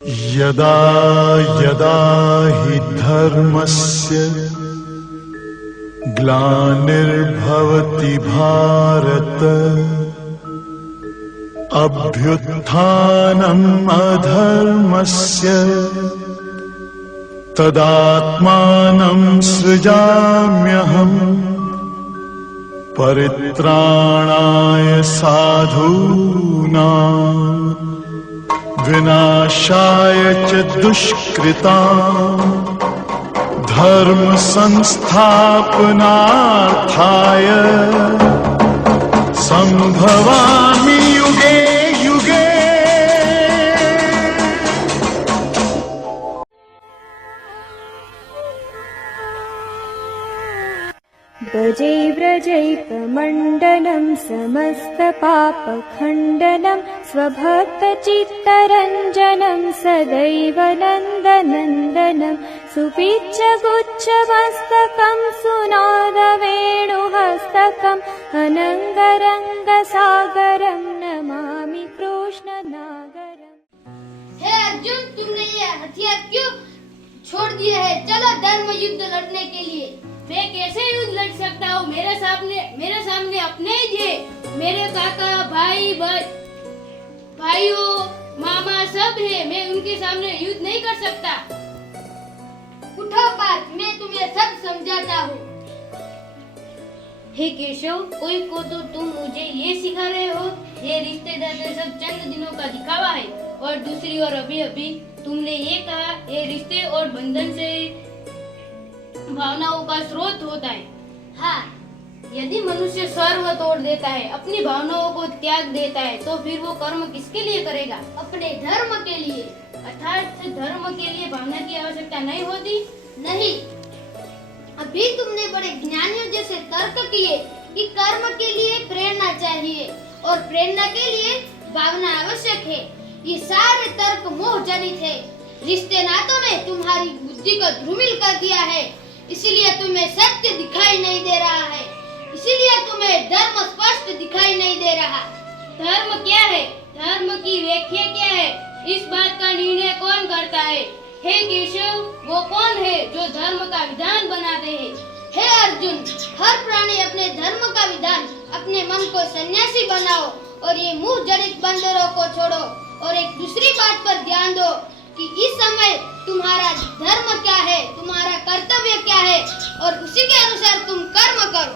यदा यदा हि धर्मस्य ग्लानिर्भवति भारत अभ्युत्थानम् अधर्मस्य तदात्मानं सृजाम्यहम् परित्राणाय साधूनां विनाशाय च दुष्कृतां धर्म संस्थापनार्थाय संभवामि युगे युगे। व्रजैकमण्डलं समस्तपापखण्डनं स्वभक्तचित्तरञ्जनं सदैव नन्दनन्दनं सुपिच्चगुच्छमस्तकं सुनादवेणुहस्तकम् अनङ्गरङ्गसागरं नमामि कृष्णनागरम्। हे अर्जुन, तुमने ये हथियार क्यों छोड़ दिए हैं? चलो धर्म युद्ध लड़ने के लिए। मैं कैसे युद्ध लड़ सकता हूँ? मेरे सामने अपने ही थे। मेरे काका, भाइयों, मामा सब है। मैं उनके सामने युद्ध नहीं कर सकता। उठो बात, मैं तुम्हें सब समझाता हूँ। हे केशव, कोई को तो तुम मुझे ये सिखा रहे हो? ये रिश्तेदार सब चंद दिनों का दिखावा है। और दूसरी ओर अभी तुमने ये कहा, ये रिश्ते और बंधन से भावनाओं का स्रोत होता है। हाँ, यदि मनुष्य सर्व तोड़ देता है, अपनी भावनाओं को त्याग देता है, तो फिर वो कर्म किसके लिए करेगा? अपने धर्म के लिए। अर्थात धर्म के लिए भावना की आवश्यकता नहीं होती? नहीं, अभी तुमने बड़े ज्ञानियों जैसे तर्क किए कि कर्म के लिए प्रेरणा चाहिए और प्रेरणा के लिए भावना आवश्यक है। ये सारे तर्क मोह जनित है। रिश्ते नातों ने तुम्हारी बुद्धि को ध्रुमिल कर दिया है, इसीलिए तुम्हें सत्य दिखाई नहीं दे रहा है, इसीलिए तुम्हें धर्म स्पष्ट दिखाई नहीं दे रहा। धर्म क्या है? धर्म की व्याख्या क्या है? इस बात का निर्णय कौन करता है? हे केशव, वो कौन है जो धर्म का विधान बनाते हैं? हे अर्जुन, हर प्राणी अपने धर्म का विधान, अपने मन को सन्यासी बनाओ और ये मुंह जनित बंदरों को छोड़ो। और एक दूसरी बात पर ध्यान दो कि इस समय तुम्हारा धर्म क्या है, तुम्हारा कर्तव्य क्या है, और उसी के अनुसार तुम कर्म करो।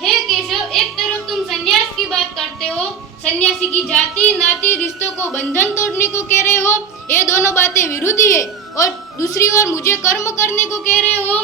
हे केशव, एक तरफ तुम संन्यास की बात करते हो, सन्यासी की जाति नाती रिश्तों को बंधन तोड़ने को कह रहे हो, ये दोनों बातें विरोधी है। और दूसरी ओर मुझे कर्म करने को कह रहे हो।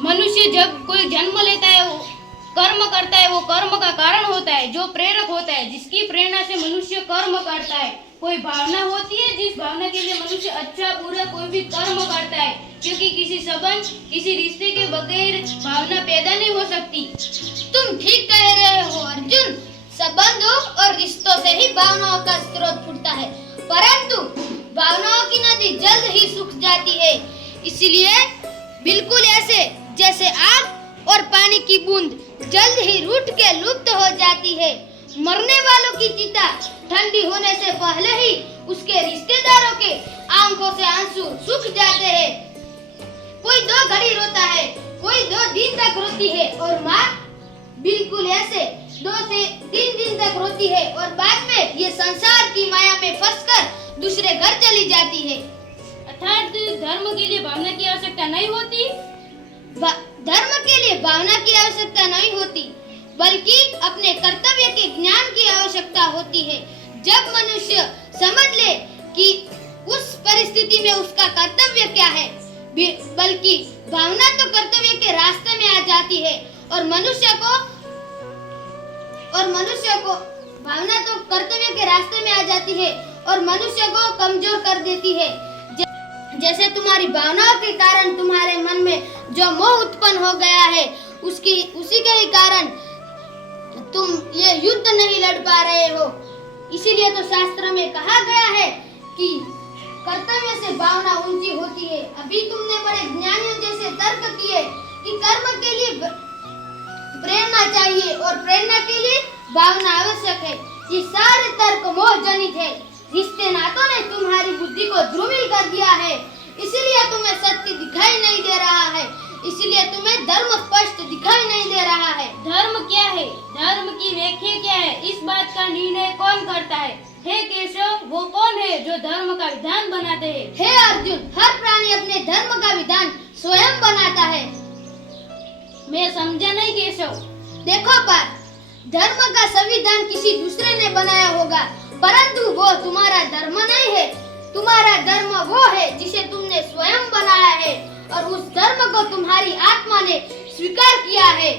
मनुष्य जब कोई जन्म लेता है, वो कर्म करता है, वो कर्म का कारण होता है, जो प्रेरक होता है, जिसकी प्रेरणा से मनुष्य कर्म करता है। कोई भावना होती है जिस भावना के लिए मनुष्य अच्छा बुरा कोई भी कर्म करता है, क्योंकि किसी संबंध, किसी रिश्ते के बगैर भावना पैदा नहीं हो सकती। तुम ठीक कह रहे हो अर्जुन, संबंधों और रिश्तों से ही भावनाओं का स्रोत फूटता है, परंतु भावनाओं की नदी जल्द ही सूख जाती है। इसलिए बिल्कुल ऐसे जैसे आग और पानी की बूंद जल्द ही रूठ के लुप्त हो जाती है। मरने वालों की चिता ठंडी होने से पहले ही उसके रिश्तेदारों के आंखों से आंसू सूख जाते हैं। कोई 2 घड़ी रोता है, कोई 2 दिन तक रोती है, और माँ बिल्कुल ऐसे 2 से 3 दिन तक रोती है और बाद में ये संसार की माया में फंसकर दूसरे घर चली जाती है। अर्थात धर्म के लिए भावना की आवश्यकता नहीं होती? धर्म के लिए भावना की आवश्यकता नहीं होती, बल्कि अपने कर्तव्य के ज्ञान की आवश्यकता होती है। जब मनुष्य समझ ले कि उस परिस्थिति में उसका कर्तव्य क्या है, बल्कि भावना तो कर्तव्य के रास्ते में आ जाती है और मनुष्य को भावना तो कर्तव्य के रास्ते में आ जाती है और मनुष्य को कमजोर कर देती है। जैसे तुम्हारी भावनाओं के कारण तुम्हारे मन में जो मोह उत्पन्न हो गया है, उसी के ही कारण तुम ये युद्ध नहीं लड़ पा रहे हो। इसीलिए तो शास्त्र में कहा गया है कि कर्तव्य से भावना ऊंची होती है। अभी तुमने बड़े ज्ञानियों जैसे तर्क किए कि कर्म के लिए प्रेरणा चाहिए और प्रेरणा के लिए भावना आवश्यक है। ये सारे तर्क मोह जनित है। रिश्ते नातों ने तुम्हारी है, इसलिए तुम्हें सत्य दिखाई नहीं दे रहा है, इसलिए तुम्हें धर्म स्पष्ट दिखाई नहीं दे रहा है। धर्म क्या है, धर्म की व्याख्या क्या है, इस बात का निर्णय कौन करता है? हे केशव, वो कौन है जो धर्म का विधान बनाते हैं? हे अर्जुन, हर प्राणी अपने धर्म का विधान स्वयं बनाता है। मैं समझा नहीं केशव। देखो पार्थ, धर्म का संविधान किसी दूसरे ने बनाया होगा, परंतु वो तुम्हारा धर्म नहीं है। तुम्हारा धर्म वो है जिसे तुमने स्वयं बनाया है और उस धर्म को तुम्हारी आत्मा ने स्वीकार किया है।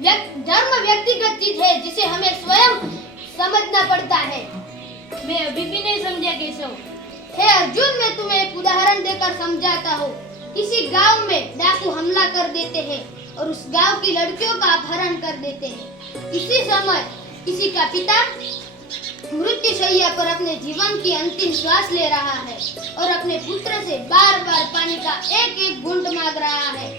धर्म व्यक्तिगत चीज है जिसे हमें स्वयं समझना पड़ता है। मैं अभी भी नहीं समझा केशव। हे अर्जुन, मैं तुम्हें एक उदाहरण देकर समझाता हूँ। किसी गांव में डाकू हमला कर देते हैं और उस गांव की लड़कियों का अपहरण कर देते हैं। इसी समय किसी का पिता मृत्यु शैया पर अपने जीवन की अंतिम श्वास ले रहा है और अपने पुत्र से बार बार पानी का एक एक घूंट मांग रहा है।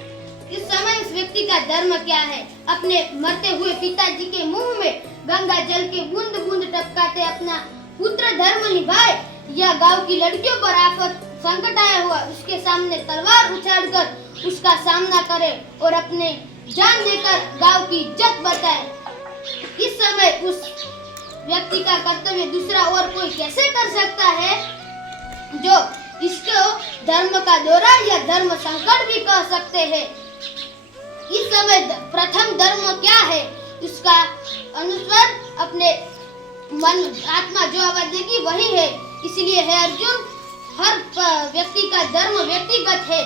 इस समय उस व्यक्ति का धर्म क्या है? अपने मरते हुए पिताजी के मुंह में गंगा जल के बूंद बूंद टपकाते अपना पुत्र धर्म निभाए, या गांव की लड़कियों पर आफत संकट आया हुआ उसके सामने तलवार उछालकर उसका सामना करे और अपने जान देकर गांव की इज्जत बचाए? इस समय उस व्यक्ति का कर्तव्य दूसरा और कोई कैसे कर सकता है, जो इसको धर्म का दौरा या धर्म संकट भी कह सकते हैं। इस समय प्रथम धर्म क्या है, उसका अनुसार अपने मन आत्मा जो आवाज देगी वही है। इसलिए है अर्जुन, हर व्यक्ति का धर्म व्यक्तिगत है।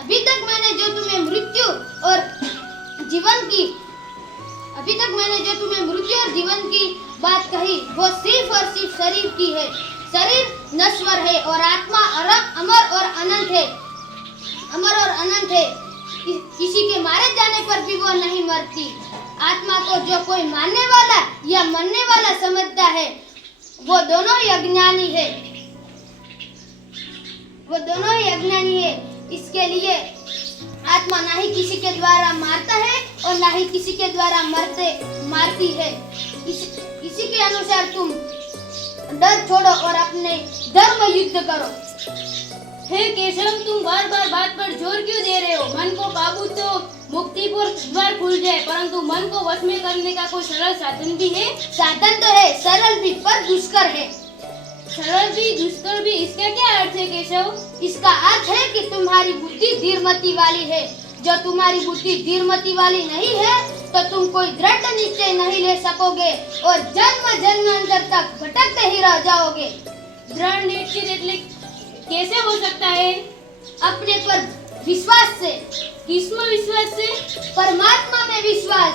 अभी तक मैंने जो तुम्हें मृत्यु और जीवन की बात कही वो सिर्फ और सिर्फ शरीर की है। शरीर नश्वर है और आत्मा अमर और अनंत है। किसी के मारे जाने पर भी वो नहीं मरती। आत्मा को जो कोई मानने वाला या मरने वाला समझता है वो दोनों ही अज्ञानी है। इसके लिए आत्मा ना ही किसी के द्वारा मारता है और ना ही किसी के द्वारा मारती है। इसी के अनुसार तुम डर छोड़ो और अपने धर्म युद्ध करो। हे केशव, तुम बार बार बात पर जोर क्यों दे रहे हो? मन को काबू तो मुक्ति पर द्वार खुल जाए, परंतु मन को वश में करने का कोई सरल साधन भी है? साधन तो है, सरल भी, पर दुष्कर है। सरल भी दुष्कर भी, इसका क्या अर्थ है केशव? इसका अर्थ है कि तुम्हारी बुद्धि धीरमती वाली है। जो तुम्हारी बुद्धि धीरमती वाली नहीं है तो तुम कोई दृढ़ निश्चय नहीं ले सकोगे और जन्म जन्मांतर तक भटकते ही रह जाओगे। दृढ़ निश्चय कैसे हो सकता है? अपने पर विश्वास से। किसमें विश्वास से? परमात्मा में विश्वास,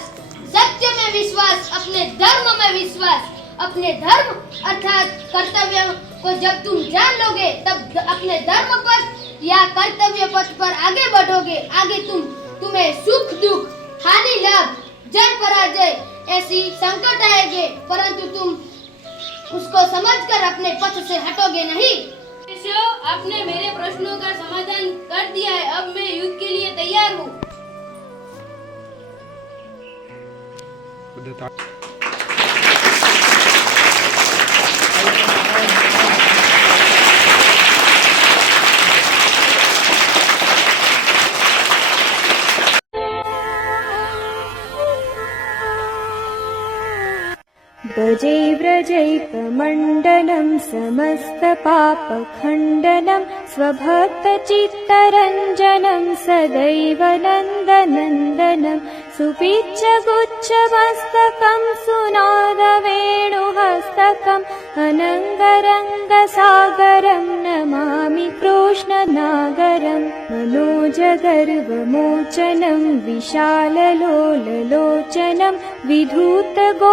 सत्य में विश्वास, अपने धर्म में विश्वास। अपने धर्म अर्थात कर्तव्य को जब तुम जान लोगे तब अपने धर्म पथ या कर्तव्य पथ पर आगे बढ़ोगे। आगे तुम्हें सुख दुख, हानि लाभ, जय पराजय ऐसी संकट आएंगे, परंतु तुम उसको समझकर अपने पथ से हटोगे नहीं। आपने मेरे प्रश्नों का समाधान कर दिया है, अब मैं युद्ध के लिए तैयार हूँ। व्रजैकमण्डलं समस्तपापखण्डनं स्वभक्तचित्तरञ्जनं सदैव नन्दनन्दनं सुपिच्चगुच्छमस्तकं सुनादवेणुहस्तकम् अनङ्गरङ्गसागरं नमामि कृष्णनागरं मनोजगर्वमोचनं विशाललोललोचनं विधूतगोपशोचनं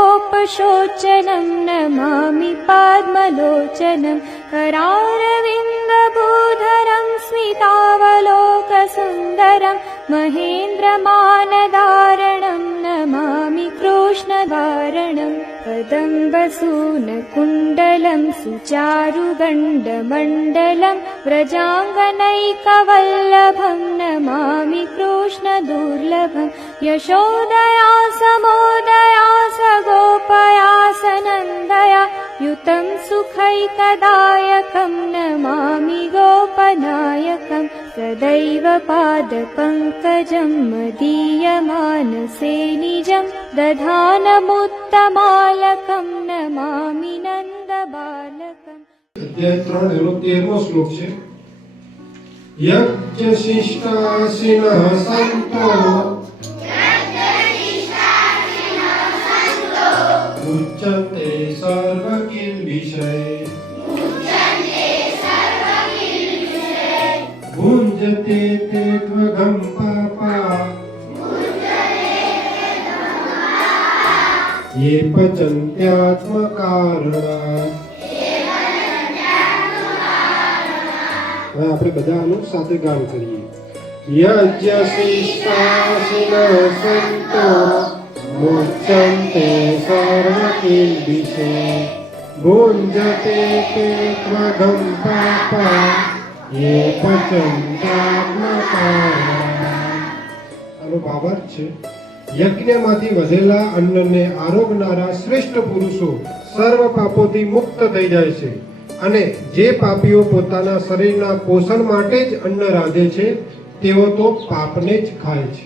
नमामि पद्मलोचनं करारविन्दभूधरं स्मितावलोकसुन्दरं महेन्द्रमानधारणं नमामि कृष्णधारणम्। कदम्बसूनकुण्डलं सुचारुगण्डमण्डलं व्रजाङ्गनैकवल्लभं नमामि कृष्णदुर्लभं यशोदया समोदया सगोपया सनन्दया युतं सुखैकदायकं नमामि गोपनायकं सदैव पादपङ्कजं मदीयमानसे निजं दधानमुत्तमालकं नमामि नन्दबालकम्। अध्याय 3 એનો 13મો શ્લોક છે. યજ્ઞશિષ્ટાસિનઃ સંતો મુચ્યન્તે સર્વકિલ્બિષે ભુંજતે તે ત્વગં પાપા ये પચંત્યાત્મકારણાत्. હવે આપણે બધા આનું સાથે ગાન કરીએ. યજ્ઞશિષ્ટાસિનઃ સંતો મુચ્યન્તે સર્વકિલ્બિષે ભુંજતે તે ત્વગં પાપા ये પચંત્યાત્મકારણાत्. આનો ભાવાર્થ છે, યજ્ઞમાંથી વધેલા અન્નને આરોગનારા શ્રેષ્ઠ પુરુષો સર્વ પાપોથી મુક્ત થઈ જાય છે, અને જે પાપીઓ પોતાના શરીરના પોષણ માટે જ અન્ન રાંધે છે તેઓ તો પાપને જ ખાય છે.